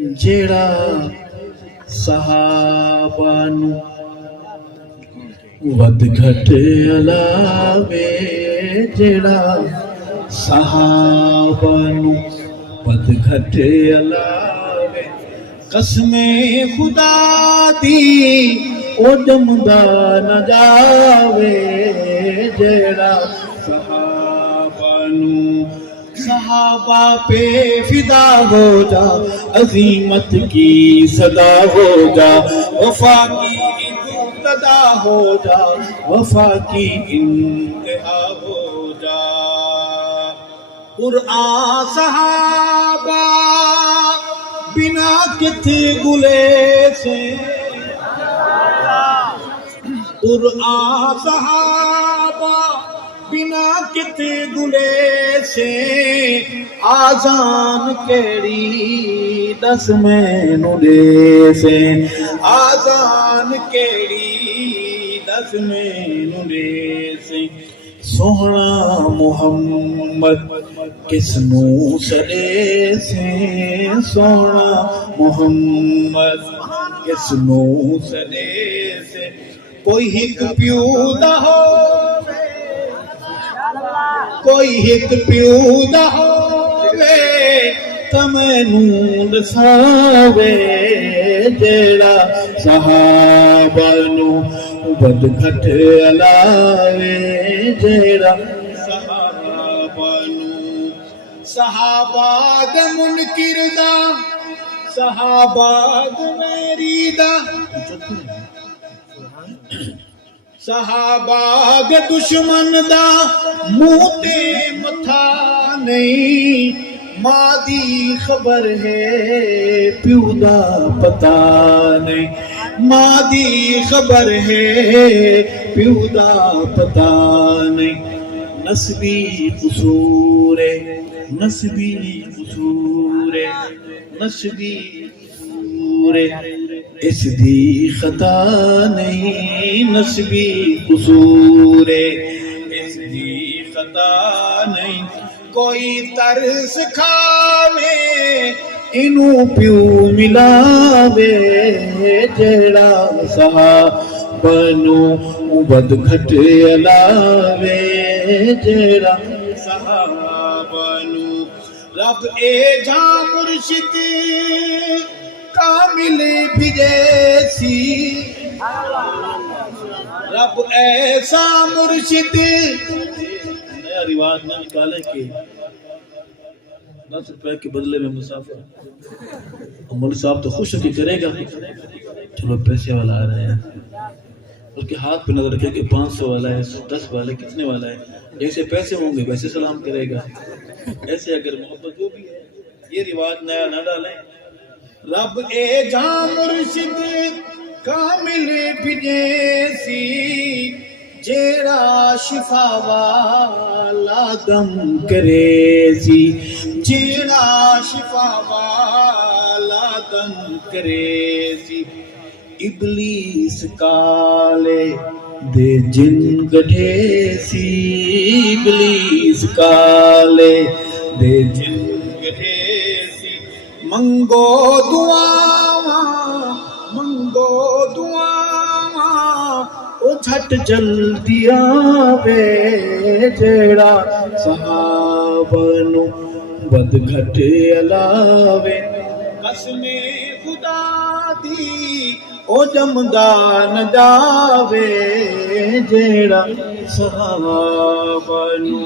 جیڑا صحابہ know with گھٹ علاوے، جیڑا صحابہ نو ود گھٹ علاوے، قسم خدا دی او جمدا نہ جاوے، جیڑا صحابہ نو صحابہ پہ فدا ہو جا، عظیمت کی صدا ہو جا، وفا کی ابتدا ہو جا، وفا کی انتہا ہو جا۔ قرآن صحابہ بنا کت گلے سے، قرآن صحابہ بنا کت گلے سے، آزان کیڑی دس مینوں دے سے، آزان کیڑی دس مینوں دے سے۔ سوہنا محمد کس نوں سڑے سے، سوہنا محمد کس نوں سڑے سے، کوئی ہک پیو دا ہووے، کوئی ہک پیو دا ہووے تے مینوں دساوے، جیڑا صحابہ نو ود گھٹ علاوے، جیڑا صحابہ نو صحابہ دے منکر دا، صحابہ دے میری دا، صحابہ دے دشمن دا منہ تے متھا نہیں، ماں دی خبر ہے پیو دا پتہ نہیں، ماں دی خبر ہے پیو دا پتہ نہیں۔ نسبی قصور ہے، نسبی قصور ہے، نسبی قصور ہے، اس دی خطا نہیں، نسبی قصور ہے، اس دی خطا نہیں۔ کوئی ترس کھاوے انہوں پیو ملاوے، جیڑا صحابہ نو ود گھٹ علاوے، جیڑا صحابہ نو رب اے جاں مرشد کامل بھیجے سی، رب ایسا مرشد نیا رواج نہ نکالے کہ 10 روپے کے بدلے میں مسافر، مولوی صاحب تو خوش ہو کے کرے گا، چلو پیسے والا آ رہا ہے، اس کے ہاتھ پہ نظر رکھے کہ 500 والا ہے، 10 والا ہے، کتنے والا ہے، جیسے پیسے ہوں گے ویسے سلام کرے گا، ایسے اگر محبت جو بھی ہے یہ رواج نیا نہ ڈالیں۔ رب اے جاں مرشد کامل بھیجے سی، جیڑا شفا والا دم کرے سی، جیڑا شفا والا دم کرے سی۔ ابلیس کالے دے جن گڈھے سی، ابلیس کالے دے جن گڈھے سی، منگو دعاواں، منگو دعاواں او جھٹ جلدی آوے، جیڑا صحابہ نو ود گھٹ علاوے، قسم خدا دی او جمدا نہ جاوے، جیڑا صحابہ نو